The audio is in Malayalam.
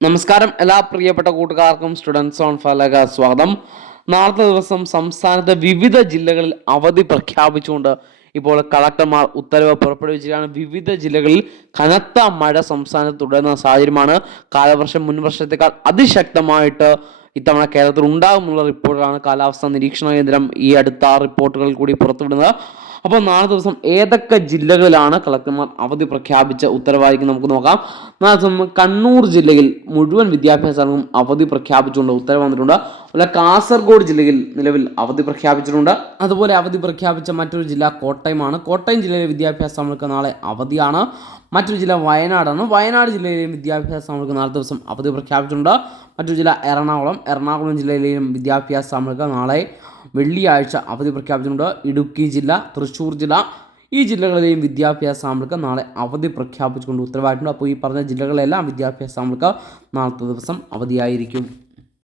നമസ്കാരം. എല്ലാ പ്രിയപ്പെട്ട കൂട്ടുകാർക്കും സ്റ്റുഡൻസ് ഓൺ ഫലക സ്വാഗതം. നാളത്തെ ദിവസം സംസ്ഥാനത്തെ വിവിധ ജില്ലകളിൽ അവധി പ്രഖ്യാപിച്ചുകൊണ്ട് ഇപ്പോൾ കളക്ടർമാർ ഉത്തരവ് പുറപ്പെടുവിച്ചിരിക്കുകയാണ്. വിവിധ ജില്ലകളിൽ കനത്ത മഴ സംസ്ഥാനത്ത് തുടരുന്ന സാഹചര്യമാണ്. കാലവർഷം മുൻവർഷത്തേക്കാൾ അതിശക്തമായിട്ട് ഇത്തവണ കേരളത്തിൽ ഉണ്ടാകുമെന്നുള്ള റിപ്പോർട്ടാണ് കാലാവസ്ഥാ നിരീക്ഷണ കേന്ദ്രം ഈ അടുത്ത റിപ്പോർട്ടുകൾ കൂടി പുറത്തുവിടുന്നത്. അപ്പോൾ നാളെ ദിവസം ഏതൊക്കെ ജില്ലകളിലാണ് കളക്ടർമാർ അവധി പ്രഖ്യാപിച്ച ഉത്തരവായിരിക്കും നമുക്ക് നോക്കാം. നാളെ ദിവസം കണ്ണൂർ ജില്ലയിൽ മുഴുവൻ വിദ്യാഭ്യാസങ്ങൾക്കും അവധി പ്രഖ്യാപിച്ചുകൊണ്ട് ഉത്തരവ് വന്നിട്ടുണ്ട്. അതുപോലെ കാസർഗോഡ് ജില്ലയിൽ നിലവിൽ അവധി പ്രഖ്യാപിച്ചിട്ടുണ്ട്. അതുപോലെ അവധി പ്രഖ്യാപിച്ച മറ്റൊരു ജില്ല കോട്ടയമാണ്. കോട്ടയം ജില്ലയിലെ വിദ്യാഭ്യാസ നമ്മൾക്ക് നാളെ അവധിയാണ്. മറ്റൊരു ജില്ല വയനാടാണ്. വയനാട് ജില്ലയിലെയും വിദ്യാഭ്യാസ നമ്മൾക്ക് നാളെ ദിവസം അവധി പ്രഖ്യാപിച്ചിട്ടുണ്ട്. മറ്റൊരു ജില്ല എറണാകുളം. എറണാകുളം ജില്ലയിലെയും വിദ്യാഭ്യാസ നമ്മൾക്ക് നാളെ വെള്ളിയാഴ്ച അവധി പ്രഖ്യാപിച്ചിട്ടുണ്ട്. ഇടുക്കി ജില്ല തൃശ്ശൂർ ജില്ല. ഈ ജില്ലകളിലെയും വിദ്യാഭ്യാസ സാമ്പിൾക്ക് നാളെ അവധി പ്രഖ്യാപിച്ചുകൊണ്ട് ഉത്തരവായിട്ടുണ്ട്. അപ്പോൾ ഈ പറഞ്ഞ ജില്ലകളിലെല്ലാം വിദ്യാഭ്യാസ സാമ്പിൾക്ക് നാളത്തെ ദിവസം അവധിയായിരിക്കും.